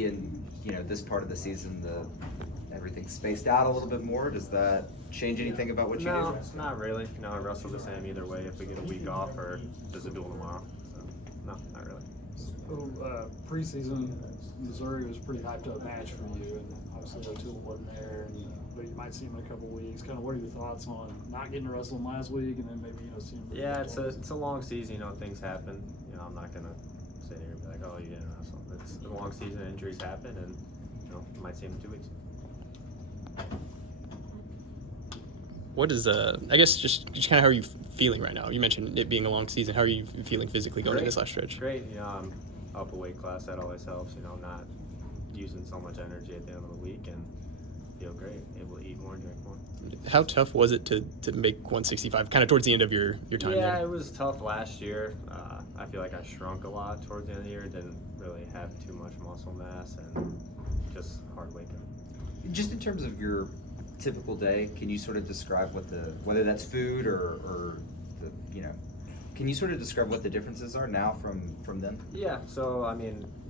in this part of the season, everything's spaced out a little bit more. Does that change anything about what you No, do? not really. I wrestle the same either way if we get a week off or there's a duel tomorrow. So, no, not really. So, preseason, Missouri was a pretty hyped up match for you, and obviously O'Toole wasn't there, but you might see him in a couple of weeks. Kind of, what are your thoughts on not getting to wrestle him last week, and then maybe see him? Yeah, it's a long season. Things happen. I'm not gonna sit here and be like, oh, you didn't wrestle. It's a long season. Injuries happen, and you might see him in 2 weeks. What is I guess just kind of how are you feeling right now? You mentioned it being a long season. How are you feeling physically going into this last stretch? Great. I'm up a weight class. That always helps. Not using so much energy at the end of the week and feel great. Able to eat more, drink more. How tough was it to make 165 kind of towards the end of your time Yeah, there? it was tough last year. I feel like I shrunk a lot towards the end of the year. Didn't really have too much muscle mass and just hard weight. Just in terms of your typical day, can you sort of describe whether that's food or can you sort of describe what the differences are now from then? Yeah, so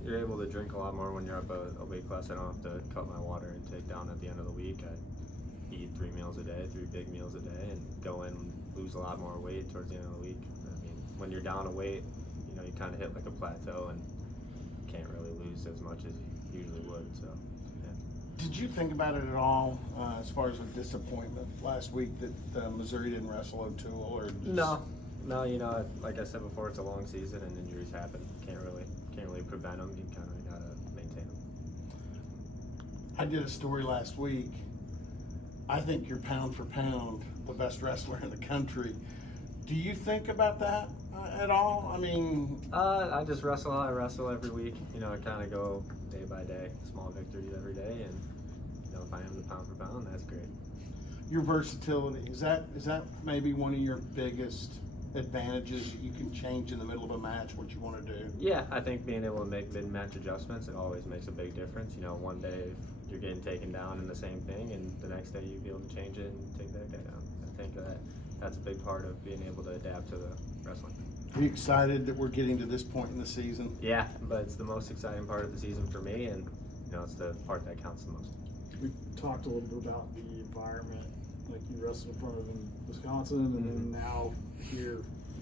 you're able to drink a lot more when you're up a weight class. I don't have to cut my water intake down at the end of the week. I eat 3 meals a day, 3 big meals a day, and go in and lose a lot more weight towards the end of the week. When you're down a weight, you kind of hit like a plateau and can't really lose as much as you usually would. So, yeah. Did you think about it at all as far as a disappointment last week that Missouri didn't wrestle O'Toole? Or just... No, like I said before, it's a long season and injuries happen. Can't really prevent them. You kind of gotta maintain them. I did a story last week. I think you're pound for pound the best wrestler in the country. Do you think about that at all? I just wrestle how I wrestle every week. I kind of go day by day, small victories every day, and if I am the pound for pound, that's great. Your versatility, is that maybe one of your biggest advantages? You can change in the middle of a match what you want to do. Yeah, I think being able to make mid-match adjustments, it always makes a big difference. One day if you're getting taken down in the same thing, and the next day you'd be able to change it and take that guy down. I think that's a big part of being able to adapt to the wrestling. Are you excited that we're getting to this point in the season? Yeah, but it's the most exciting part of the season for me, and it's the part that counts the most. We talked a little bit about the environment, like you wrestled in front of in Wisconsin, and then now here,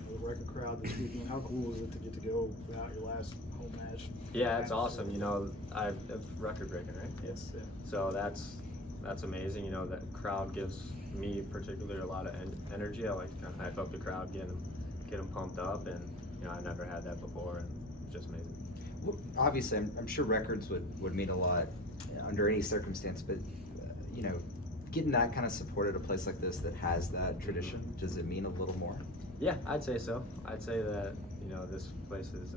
the record crowd this weekend. How cool is it to get to go out your last home match? Yeah, it's awesome. It's record breaking, right? Yes. Yeah. So that's amazing. That crowd gives me particularly a lot of energy. I like to kind of hype up the crowd, get them pumped up, and I never had that before, and it's just amazing. Well, obviously, I'm sure records would mean a lot under any circumstance, but getting that kind of support at a place like this that has that tradition, does it mean a little more? Yeah, I'd say so. I'd say that this place is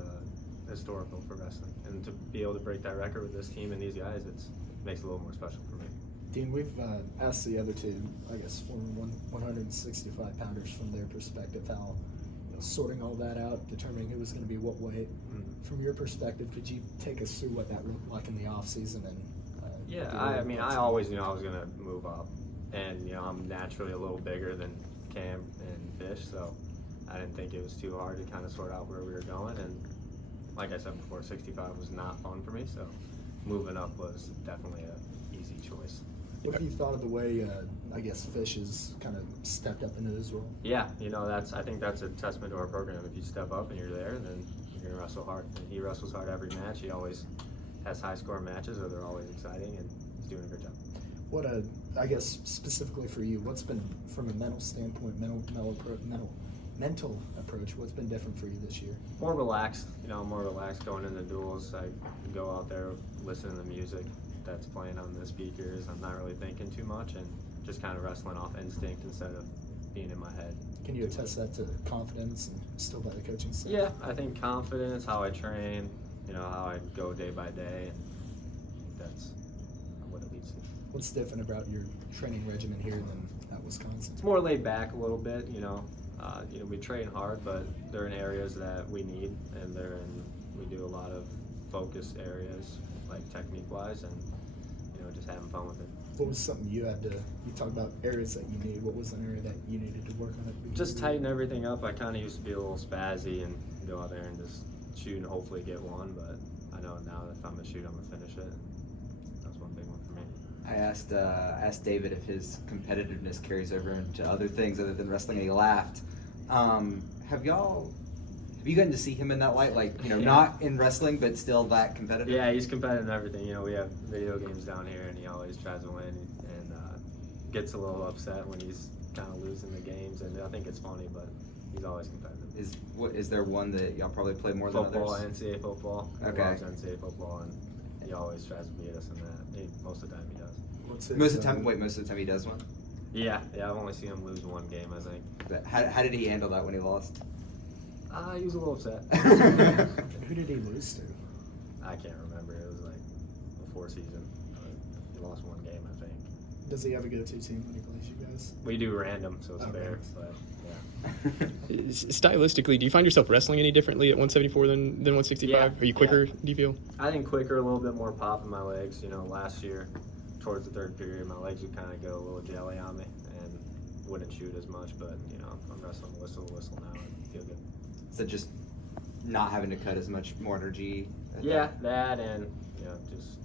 historical for wrestling, and to be able to break that record with this team and these guys, makes it a little more special for me. Dean, we've asked the other two, I guess, former 165 pounders from their perspective, how sorting all that out, determining who was going to be what weight. From your perspective, could you take us through what that looked like in the off season? And yeah, I always knew I was going to move up, and I'm naturally a little bigger than Cam and Fish, so I didn't think it was too hard to kind of sort out where we were going. And like I said before, 65 was not fun for me, so moving up was definitely an easy choice. What have you thought of the way, I guess, Fish has kind of stepped up into his role? Yeah, I think that's a testament to our program. If you step up and you're there, then you're going to wrestle hard. And he wrestles hard every match. He always has high-score matches, or they're always exciting, and he's doing a good job. What, I guess, specifically for you, what's been, from a mental standpoint, mental approach, what's been different for you this year? More relaxed, more relaxed going into duels. I go out there, listen to the music that's playing on the speakers. I'm not really thinking too much and just kind of wrestling off instinct instead of being in my head. Can you attest that to confidence and still by the coaching staff? Yeah, I think confidence, how I train, how I go day by day, and that's what it leads to. What's different about your training regimen here than at Wisconsin? It's more laid back a little bit, we train hard, but they're in areas that we need, and we do a lot of focused areas, like technique-wise, and just having fun with it. What was something you talk about areas that you need, what was an area that you needed to work on it? Just tighten everything up. I kind of used to be a little spazzy and go out there and just shoot and hopefully get one, but I know now that if I'm gonna shoot, I'm gonna finish it. That's one big one for me. I asked David if his competitiveness carries over into other things other than wrestling, and he laughed. Have you gotten to see him in that light? Like, Yeah. not in wrestling, but still that competitive? Yeah, he's competitive in everything. We have video games down here, and he always tries to win, and gets a little upset when he's kind of losing the games. And I think it's funny, but he's always competitive. Is there one that y'all probably play more Football, than others? NCAA football. Okay. He loves NCAA football, and he always tries to beat us in that. Most of the time he does. What's his, Most of the time he does one? Yeah, I've only seen him lose one game, I think. But how did he handle that when he lost? He was a little upset. Who did he lose to? I can't remember. It was like before season. He lost one game, I think. Does he have a go-to team when he plays you guys? We do random, so it's Okay. fair. But yeah. Stylistically, do you find yourself wrestling any differently at 174 than 165? Yeah, Are you quicker, yeah. do you feel? I think quicker, a little bit more pop in my legs. Last year, towards the third period, my legs would kind of go a little jelly on me and wouldn't shoot as much. But I'm wrestling whistle now and feel good. Is it just not having to cut as much more energy? Yeah, that and just